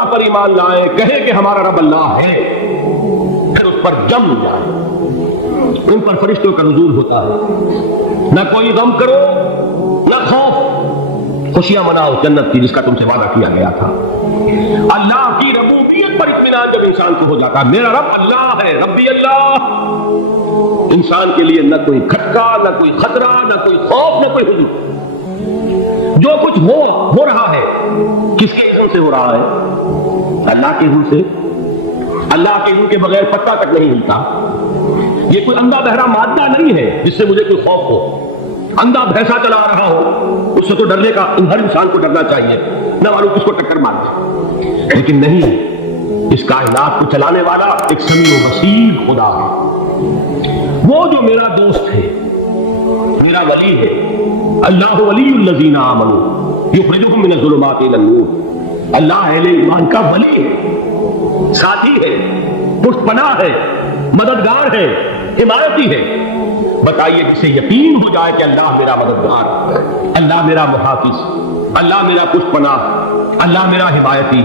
اللہ پر ایمان لائیں، کہیں کہ ہمارا رب اللہ ہے، پھر اس پر جم جائیں۔ ان پر فرشتوں کا نزول ہوتا ہے، نہ کوئی غم کرو نہ خوف، خوشیاں مناؤ جنت کی جس کا تم سے وعدہ کیا گیا تھا۔ اللہ کی ربوبیت پر اطمینان جب انسان کو ہو جاتا ہے، میرا رب اللہ ہے، ربی اللہ، انسان کے لیے نہ کوئی کھٹکا، نہ کوئی خطرہ، نہ کوئی خوف، نہ کوئی حزن۔ جو کچھ ہو رہا ہے کس کے علم سے ہو رہا ہے؟ اللہ کے علم سے۔ اللہ کے علم کے بغیر پتہ تک نہیں ہلتا۔ یہ کوئی اندھا بہرا مادہ نہیں ہے جس سے مجھے کوئی خوف ہو۔ اندھا بھینسا چلا رہا ہو اس سے تو ڈرنے کا ہر انسان کو ڈرنا چاہیے، نہ معلوم کس کو ٹکر مارے، لیکن نہیں، اس کائنات کو چلانے والا ایک سمیع و بصیر خدا ہے، وہ جو میرا دوست ہے، میرا ولی ہے۔ اللہ ولی الذین آمنوا یخرجہم من الظلمات الی النور۔ اللہ اہل ایمان کا ولی ہے، ساتھی ہے، پشت پناہ ہے، مددگار ہے، حمایتی ہے۔ بتائیے جسے یقین ہو جائے کہ اللہ میرا مددگار، اللہ میرا محافظ، اللہ میرا پشت پناہ، اللہ میرا حمایتی،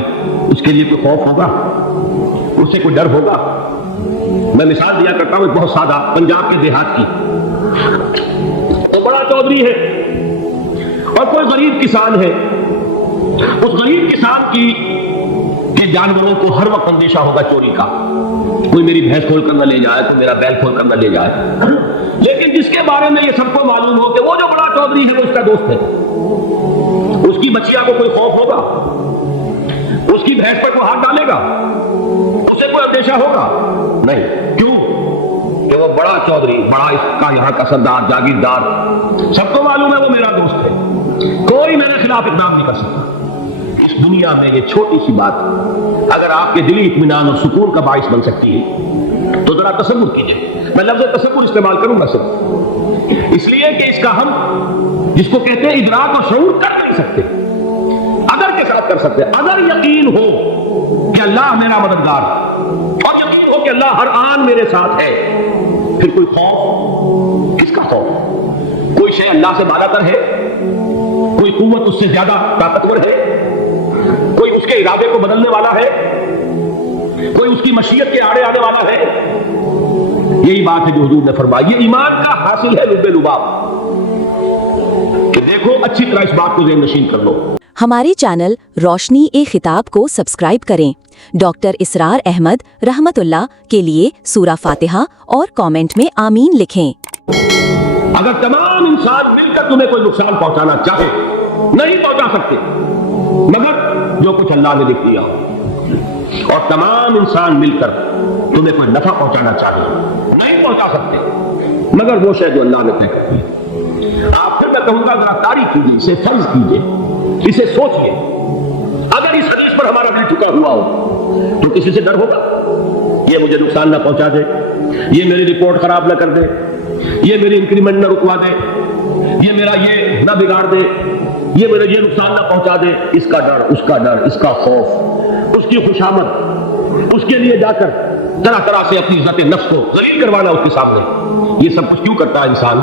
اس کے لیے کوئی خوف ہوگا؟ اس سے کوئی ڈر ہوگا؟ میں مثال دیا کرتا ہوں بہت سادہ، پنجاب کے دیہات کی۔ وہ بڑا چودھری ہے اور کوئی غریب کسان ہے۔ اس غریب کسان کی کہ جانوروں کو ہر وقت اندیشہ ہوگا چوری کا، کوئی میری بھینس کھول کر نہ لے جائے، کوئی میرا بیل کھول کر نہ لے جائے۔ لیکن جس کے بارے میں یہ سب کو معلوم ہو کہ وہ جو بڑا چودھری ہے وہ اس کا دوست ہے، اس کی بچیا کو کوئی خوف ہوگا؟ اس کی بھینس پر کوئی ہاتھ ڈالے گا؟ اسے کوئی اندیشہ ہوگا؟ نہیں۔ کیوں؟ کہ وہ بڑا چودھری، بڑا اس کا یہاں کا سردار، جاگیردار، سب کو معلوم ہے وہ میرا دوست ہے، کوئی میرے خلاف اقدام نہیں کر سکتا۔ اس دنیا میں یہ چھوٹی سی بات اگر آپ کے دلی اطمینان اور سکون کا باعث بن سکتی ہے تو ذرا تصور کیجئے۔ میں لفظ تصور استعمال کروں گا صرف اس لیے کہ اس کا ہم جس کو کہتے ہیں ادراک اور شعور کر نہیں سکتے، اگر کے ساتھ کر سکتے۔ اگر یقین ہو کہ اللہ میرا مددگار اور یقین ہو کہ اللہ ہر آن میرے ساتھ ہے، پھر کوئی خوف؟ کس کا خوف؟ کوئی شے اللہ سے بالا تر ہے؟ کوئی قوت اس سے زیادہ طاقتور ہے؟ کوئی اس کے ارادے کو بدلنے والا ہے؟ کوئی اس کی مشیت کے آڑے آنے والا ہے؟ یہی بات ہے جو حضور نے فرمائی، یہ ایمان کا حاصل ہے لب لباب، کہ دیکھو اچھی طرح اس بات کو ذہن نشین کر لو۔ ہمارے چینل روشنی خطاب کو سبسکرائب کریں۔ ڈاکٹر اسرار احمد رحمت اللہ کے لیے سورہ فاتحہ اور کامنٹ میں آمین لکھیں۔ اگر تمام انسان مل کر تمہیں کوئی نقصان پہنچانا چاہے نہیں پہنچا سکتے مگر جو کچھ اللہ نے لکھ دیا، اور تمام انسان مل کر تمہیں کوئی نفع پہنچانا چاہے نہیں پہنچا سکتے مگر وہ شے جو اللہ نے طے کر دی۔ آپ پھر میں کہوں گا ذرا تاریخ کیجیے، اسے فرض کیجیے، اسے سوچیے۔ اگر اس حدیث پر ہمارا دل چکا ہوا ہو تو کسی سے ڈر ہوگا؟ یہ مجھے نقصان نہ پہنچا دے، یہ میری رپورٹ خراب نہ کر دے، یہ میری انکریمنٹ نہ رکوا دے، یہ میرا یہ نہ بگاڑ دے، یہ میرے یہ نقصان نہ پہنچا دے۔ اس کا ڈر، اس کا ڈر، اس کا خوف، اس کی خوشامد، اس کے لیے جا کر طرح طرح سے اپنی عزت نفس کو ذلیل کروانا اس کے سامنے، یہ سب کچھ کیوں کرتا ہے انسان؟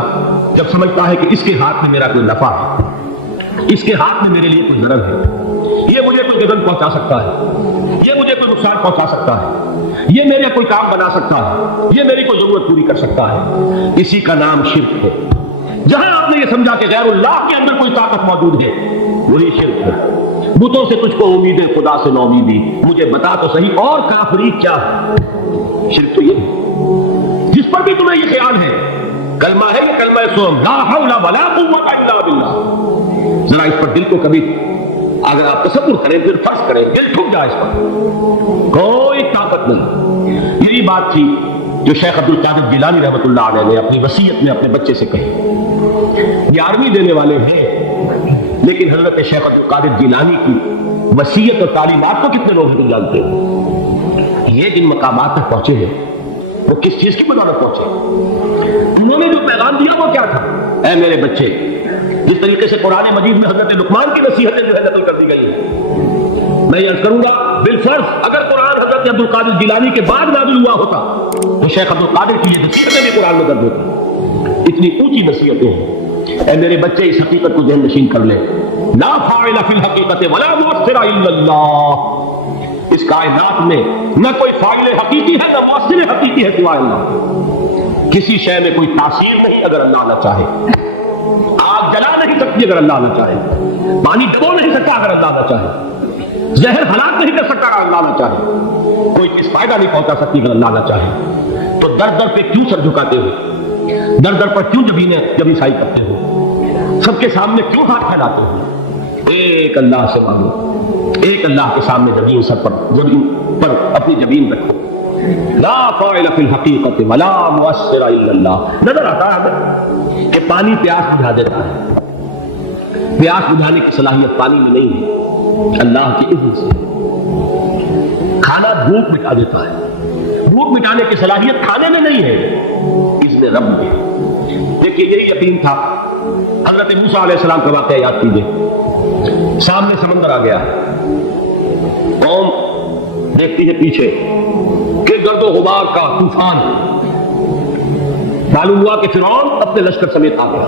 جب سمجھتا ہے کہ اس کے ہاتھ میں میرا کوئی نفع ہے، اس کے ہاتھ میں میرے لیے کوئی ضرر ہے، یہ مجھے کوئی گزن پہنچا سکتا ہے، یہ مجھے کوئی نقصان پہنچا سکتا ہے، یہ میرے کوئی کام بنا سکتا ہے، یہ میری کوئی ضرورت پوری کر سکتا ہے، اسی کا نام شرک ہے۔ جہاں آپ نے یہ سمجھا کہ غیر اللہ کے اندر کوئی طاقت موجود ہے وہی شرک ہے۔ بتوں سے تجھ کو امید ہے، خدا سے نو امیدی، مجھے بتا تو صحیح اور کافری کیا ہے؟ شرک تو یہ ہے جس پر بھی تمہیں یہ خیال ہے کلمہ ہے، یہ کلمہ سوم لا حول ولا قوت الا باللہ، ذرا اس پر دل کو کبھی اگر آپ تصور کریں، دل فرض کریں، دل ٹھک جائے اس پر، کوئی طاقت نہیں۔ یہی بات تھی جو شیخ عبد القادر جیلانی رحمۃ اللہ علیہ نے اپنی وصیت میں اپنے بچے سے کہی۔ 11ویں دینے والے ہیں لیکن حضرت شیخ عبد القادر جیلانی کی وصیت اور تعلیمات کو کتنے لوگ نہیں جانتے ہیں؟ یہ جن مقامات تک پہنچے ہیں وہ کس چیز کی بدولت پہنچے؟ انہوں نے جو پیغام دیا وہ کیا تھا؟ اے میرے بچے، جس طریقے سے قرآن مجید میں حضرت لقمان کی نصیحتیں جو ہے نقل کر دی گئی، میں یہ عرض کروں گا بالفرض اگر قرآن حضرت عبد القادر جیلانی کے بعد نازل ہوا ہوتا تو شیخ عبد القادر کی یہ نصیحتیں بھی قرآن میں درج ہوتی۔ اتنی اونچی نصیحتیں ہیں۔ اے میرے بچے، اس حقیقت کو ذہن نشین کر لیں، لا فاعل فی الحقیقت ولا مؤثر الا اللہ، اس کائنات میں نہ کوئی فاعل حقیقی ہے نہ مؤثر حقیقی ہے سوائے اللہ. کسی شے میں کوئی تاثیر نہیں اگر اللہ نہ چاہے. آگ جلا نہیں سکتی اگر اللہ نہ چاہے. پانی ڈبو نہیں سکتا اگر اللہ نہ چاہے. زہر ہلاک نہیں کر سکتا اگر اللہ نہ چاہے. کوئی کس فائدہ نہیں پہنچا سکتی اگر اللہ نہ چاہے. تو در در پہ کیوں سر جھکاتے ہو؟ در در پر کیوں جبیں سائی کرتے ہو؟ سب کے سامنے کیوں ہاتھ پھیلاتے ہو؟ ایک اللہ سے مانگو. ایک اللہ کے سامنے زمین سر پر اپنی زمین رکھو. لا فاعل فی الحقیقت ولا مؤثر الا اللہ. نظر آتا ہے کہ پانی پیاس بجھا دیتا ہے. پیاس بجھانے کی صلاحیت پانی میں نہیں ہے، اللہ کی اذن سے. کھانا بھوک مٹا دیتا ہے، بھوک مٹانے کی صلاحیت کھانے میں نہیں ہے، اذن رب میں. دیکھیے یہی یقین تھا. حضرت موسیٰ علیہ السلام کا واقعہ یاد کیجیے. سامنے سمندر آ گیا، قوم دیکھتی ہے پیچھے کہ گرد و غبار کا طوفان. معلوم ہوا کہ فرعون اپنے لشکر سمیت آ گیا.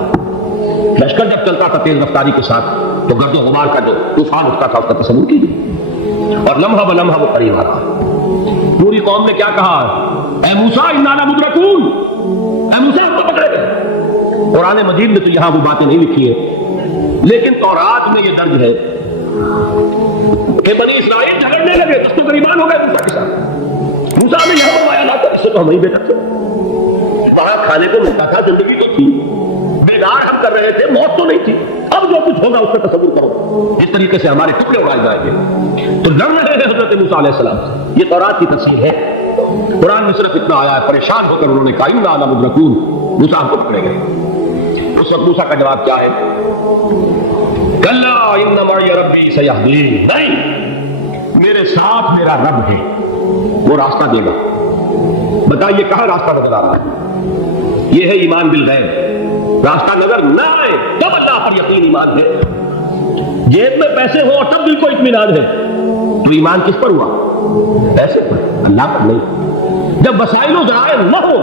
لشکر جب چلتا تھا تیز رفتاری کے ساتھ تو گرد و غبار کا جو طوفان اٹھتا تھا اس کا تصور کیجیے. اور لمحہ بلمحہ وہ قریب آ رہا. پوری قوم نے کیا کہا؟ اے موسیٰ انا لمدرکون، اے موسیٰ ہم کو پکڑے گئے. قرآن مجید میں تو یہاں وہ باتیں نہیں لکھی ہیں، لیکن تورات میں یہ درج ہے کہ بنی اسرائیل جھگڑنے لگے، دست و گریبان ہو گئے موسیٰ کے ساتھ. موسیٰ نے یہاں فرمایا لا کر، اس سے تو ہم ہی بے تک تھے. باہر کھانے کو ملتا تھا، زندگی تو تھی، بیدار ہم کر رہے تھے، موت تو نہیں تھی. اب جو کچھ ہوگا اس کا تصور کرو. اس طریقے سے ہمارے ٹکڑے اڑائے جائیں گے. تو لڑ رہے ہیں حضرت موسیٰ علیہ السلام سے. یہ تورات کی تفسیر ہے. قرآن میں صرف اتنا آیا ہے، پریشان ہو کر انہوں نے کہا انا لمدرکون، موسیٰ ہم کو پکڑے گئے. اس وقت موسیٰ کا جواب کیا ہے؟ کلا ان معی ربی سیہدین. نہیں، میرے ساتھ میرا رب ہے، وہ راستہ دے گا. بتائیے کہاں راستہ نظر آ رہا ہے؟ یہ ہے ایمان بالغیب. راستہ نظر نہ آئے تب اللہ پر یقین ایمان ہے. جیب میں پیسے ہو اور تب دل کو اطمینان ہے تو ایمان کس پر ہوا؟ پیسے پر، اللہ پر نہیں. جب وسائل و ذرائع نہ ہو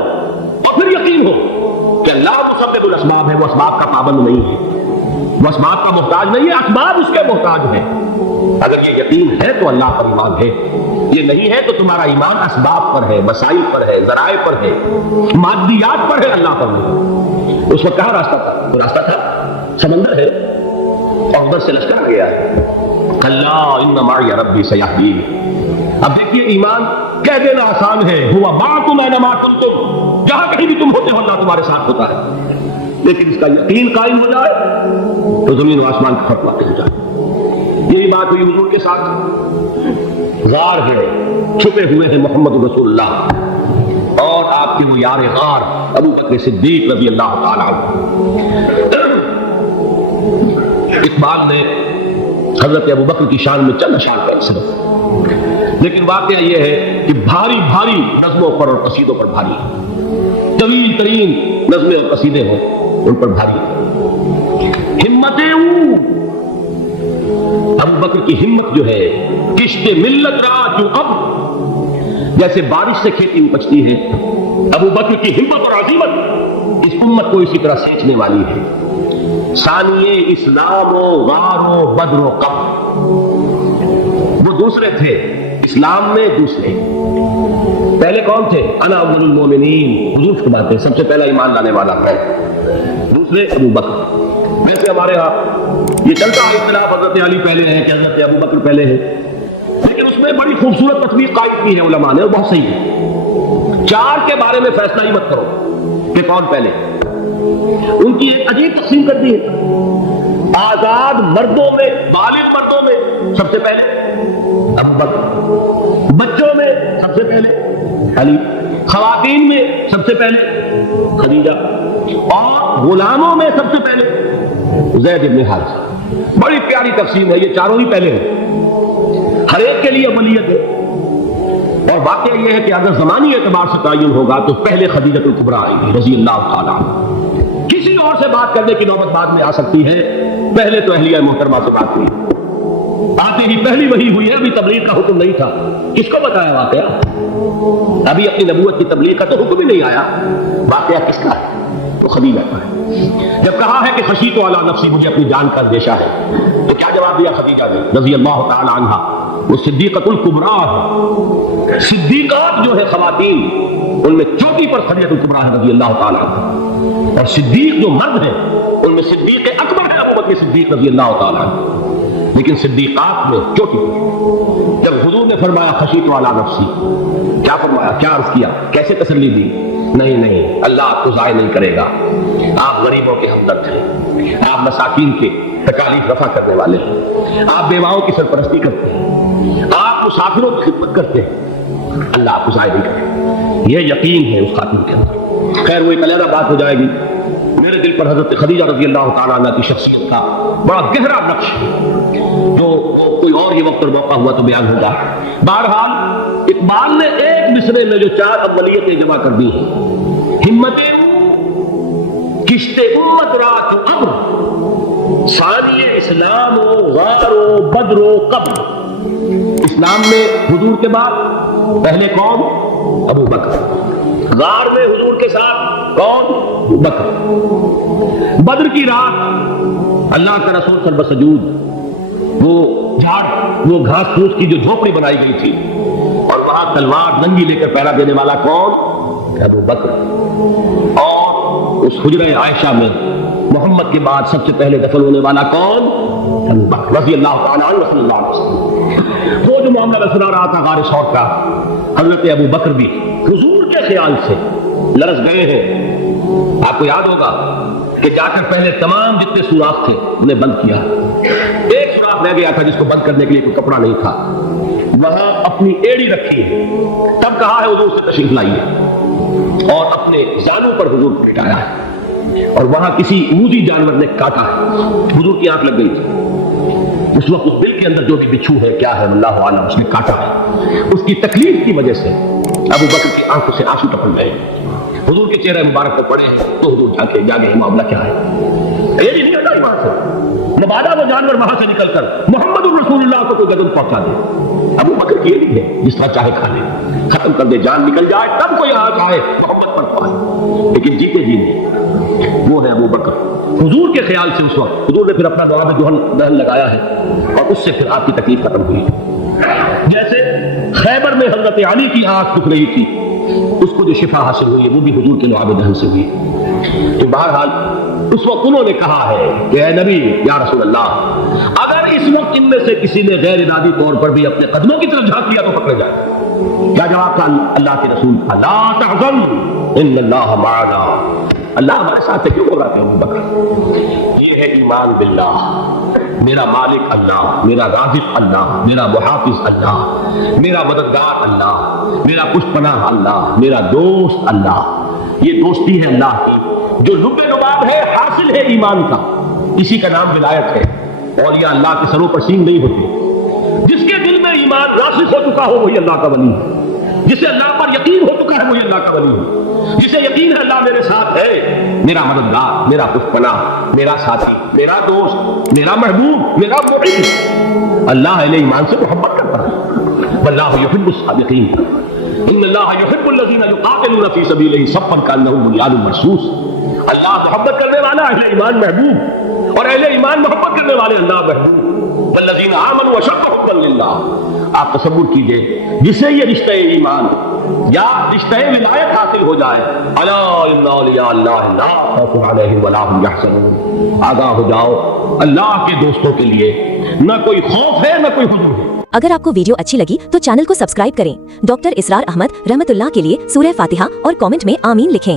تو پھر یقین ہو کہ اللہ مسبب الاسباب ہے، وہ اسباب کا پابند نہیں ہے، وہ اسباب کا محتاج نہیں ہے، اسباب اس کے محتاج ہیں. اگر یہ یقین ہے تو اللہ پر ایمان ہے. یہ نہیں ہے تو تمہارا ایمان اسباب پر ہے، وسائل پر ہے، ذرائع پر ہے، مادیات پر ہے، اللہ پر نہیں. اس وقت کہاں راستہ تھا؟ وہ راستہ تھا سمندر ہے اور ادھر سے لشکر آ گیا. اللہ ان معی ربی سیہدین. اب دیکھیے ایمان کہہ دینا آسان ہے، ہوا معکم اینما کنتم، جہاں کہیں بھی تم ہوتے ہو اللہ تمہارے ساتھ ہوتا ہے. لیکن اس کا یقین قائم ہو جائے تو زمین و آسمان کا فرق واقع ہو جائے. یہی بات ہوئی حضور کے ساتھ. غار ہے، چھپے ہوئے ہیں محمد رسول اللہ اور آپ کے وہ یار غار ابو بکر صدیق رضی اللہ تعالیٰ عنہ. اقبال نے حضرت ابو بکر کی شان میں چند اشعار کا صرف، لیکن واقعہ یہ ہے کہ بھاری بھاری نظموں پر اور قصیدوں پر بھاری، طویل ترین نظمیں اور قصیدے ہوں ان پر بھاری. ہمتیں ابو بکر کی ہمت جو ہے، کشت ملت را جو اب جیسے بارش سے کھیتی اپجتی ہے، ابو بکر کی ہمت اور عزیمت اس امت کو اسی طرح سینچنے والی ہے. ثانیے اسلام و غار و بدر و قم، وہ دوسرے تھے اسلام میں، دوسرے. پہلے کون تھے؟ انا اول المومنین، حضور فرماتے ہیں سب سے پہلا ایمان لانے والا ہے. دوسرے ابو بکر. جیسے ہمارے ہاں یہ چلتا ہے اختلاف، حضرت علی پہلے ہیں کہ حضرت ابو بکر پہلے ہیں، لیکن اس میں بڑی خوبصورت تصویر قائم کی ہے علماء نے اور بہت صحیح ہے. چار کے بارے میں فیصلہ ہی مت کرو کہ کون پہلے. ان کی ایک عجیب تقسیم کر دی ہے. آزاد مردوں میں، بالغ مردوں میں سب سے پہلے ابو بکر، بچوں میں سب سے پہلے علی، خواتین میں سب سے پہلے خدیجہ، اور غلاموں میں سب سے پہلے زید بن حارثہ. بڑی پیاری تقسیم ہے. یہ چاروں ہی پہلے ہیں، ہر ایک کے لیے ولیت ہے. اور واقعہ یہ ہے کہ اگر زمانی اعتبار سے تعین ہوگا تو پہلے خدیجہ الکبریٰ آئیں گی رضی اللہ تعالیٰ عنہ. کسی اور سے بات کرنے کی نوبت بعد میں آ سکتی ہے، پہلے تو اہلیہ محترمہ سے بات ہوئی. آتے ہی پہلی وحی ہوئی ہے، ابھی تبلیغ کا حکم نہیں تھا. کس کو بتایا واقعہ؟ ابھی اپنی نبوت کی تبلیغ کا تو حکم ہی نہیں آیا. واقعہ کس کا ہے؟ تو خدیجہ کا ہے. جب کہا ہے کہ خشیت علی نفسی، مجھے اپنی جان کا اندیشہ ہے، تو کیا جواب دیا خدیجہ نے رضی اللہ تعالی عنہا؟ وہ صدیقۃ الکبریٰ ہے. صدیقات جو ہے خواتین ان میں چوٹی پر خدیجہ الکبریٰ رضی اللہ تعالیٰ عنہ، اور صدیق جو مرد ہیں ان میں صدیق اکبر ہے ابو بکر صدیق رضی اللہ تعالیٰ عنہ. لیکن صدیقات میں چوٹی پر جب حضور نے فرمایا خشیت علی نفسی، کیا فرمایا، کیا عرض کیا، کیسے تسلی دی؟ نہیں اللہ آپ کو ضائع نہیں کرے گا. آپ غریبوں کے ہمدرد ہیں، آپ مساکین کے تکالیف رفع کرنے والے ہیں، آپ بیواؤں کی سرپرستی کرتے ہیں، آپ مسافروں کی خدمت کرتے ہیں، اللہ آپ کو ضائع نہیں کرے گا. یہ یقین ہے اس خاتون کے اندر. خیر وہ ایک علیحدہ بات ہو جائے گی. میرے دل پر حضرت خدیجہ رضی اللہ تعالیٰ عنہ کی شخصیت کا بڑا گہرا نقش جو کوئی اور یہ وقت اور موقع ہوا تو بیان ہوگا. بہرحال اقبال نے ایک مصرے میں جو 4 اولیتیں جمع کر دی ہیں، ہمتیں کشت امت رات و ابر، ثانی اسلام و غار و بدر و قبر. اسلام میں حضور کے بعد پہلے کون؟ ابو بکر. غار میں حضور کے ساتھ کون؟ ابو بکر. بدر کی رات اللہ کا رسول سر بسجود، وہ جھاڑ، وہ گھاس پھوس کی جو جھوپڑی بنائی گئی تھی، اور وہاں تلوار ننگی لے کر پہرا دینے والا کون؟ ابو بکر. اور اس حجرہ عائشہ میں محمد کے بعد سب سے پہلے دفن ہونے والا کون؟ ابو بکر رضی اللہ تعالیٰ عنہ صلی اللہ علیہ وسلم. وہ جو معاملہ سنا رہا تھا غار ثور کا، حضرت ابو بکر بھی حضور کے خیال سے لرز گئے ہیں. آپ کو یاد ہوگا کہ جا کر پہلے تمام جتنے سوراخ تھے انہیں بند کیا. ایک سوراخ رہ گیا تھا جس کو بند کرنے کے لیے کوئی کپڑا نہیں تھا، وہاں اپنی ایڑی رکھی ہے. تب کہا ہے حضور سے تشریف لائیے، اور اپنے زانوں پر حضور کو لٹایا ہے، اور وہاں کسی موذی جانور نے کاٹا ہے. حضور کی آنکھ لگ گئی تھی. اس وقت اس دل کے اندر جو بھی بچھو ہے، کیا ہے اللہ عالم، اس نے کاٹا ہے. اس کی تکلیف کی وجہ سے ابو بکر کی آنکھوں سے آنسو ٹپک گئے. حضور کے چہرے مبارک پر پڑے تو حضور جاگے معاملہ کیا ہے. یہ نہیں ہٹا وہاں سے، نبادا وہ جانور وہاں سے نکل کر محمد الرسول اللہ کو کوئی گدن پہنچا دے. ابو بکر کی یہ ہے جس طرح چاہے کھا لے، ختم کر دے، جان نکل جائے تب کوئی آ جائے محمد پر پائے. لیکن جیتے جی نہیں، وہ ہے ابو بکر. حضور کے خیال سے اس وقت حضور نے پھر اپنا دعا میں دہن لگایا ہے، اور اس سے پھر آپ کی تکلیف ختم ہوئی. جیسے خیبر میں حضرت علی کی آنکھ دکھ رہی تھی، اس کو جو شفا حاصل ہوئی ہے وہ بھی حضور کے لعاب دہن سے ہوئی. تو بہرحال اس وقت انہوں نے کہا ہے کہ اے نبی یا رسول اللہ، اگر اس وقت ان میں سے کسی نے غیر ارادی طور پر بھی اپنے قدموں کی طرف جھانک کیا تو پکڑے جائے. کیا جواب تھا اللہ کے رسول کا؟ لا تحزن ان اللہ معنا. اللہ ہمارے ساتھ ہے. کیوں بول رہا ہے بکر؟ یہ ہے ایمان باللہ. میرا مالک اللہ، میرا رازق اللہ، میرا محافظ اللہ، میرا مددگار اللہ، میرا پشت پناہ اللہ، میرا دوست اللہ. یہ دوستی ہے اللہ کی جو لب لباب ہے، حاصل ہے ایمان کا. اسی کا نام ولایت ہے. اور یہ اللہ کے سروں پر سینگ نہیں ہوتے. جس کے دل میں ایمان راسخ ہو چکا ہو وہی اللہ کا ولی ہے. جسے اللہ پر یقین ہو چکا ہے وہی اللہ کا ولی ہے. جسے یقین ہے اللہ میرے ساتھ ہے، میرا مددگار، میرا پشت پناہ، میرا ساتھی، میرا دوست، میرا محبوب، میرا معین. اللہ اہل ایمان سے محبت کرتا ہے. واللہ یحب الصادقین. ان اللہ یحب الذین یقاتلون فی سبیلہ صفا کانہم بنیان مرصوص. اللہ محبت کرنے والا اہل ایمان محبوب، اور اہل ایمان محبت کرنے والے اللہ محبوب. والذین آمنوا اشد حبا للہ. آپ تصور کیجئے جسے یہ رشتہ ایمان یا رشتہ ولایت حاصل ہو جائے، الا ان اولیاء اللہ لا خوف علیہم ولا هم یحزنون. آگاہ ہو جاؤ، اللہ کے دوستوں کے لیے نہ کوئی خوف ہے نہ کوئی حزن ہے. اگر آپ کو ویڈیو اچھی لگی تو چینل کو سبسکرائب کریں. ڈاکٹر اسرار احمد رحمت اللہ کے لیے سورہ فاتحہ اور کامنٹ میں آمین لکھیں.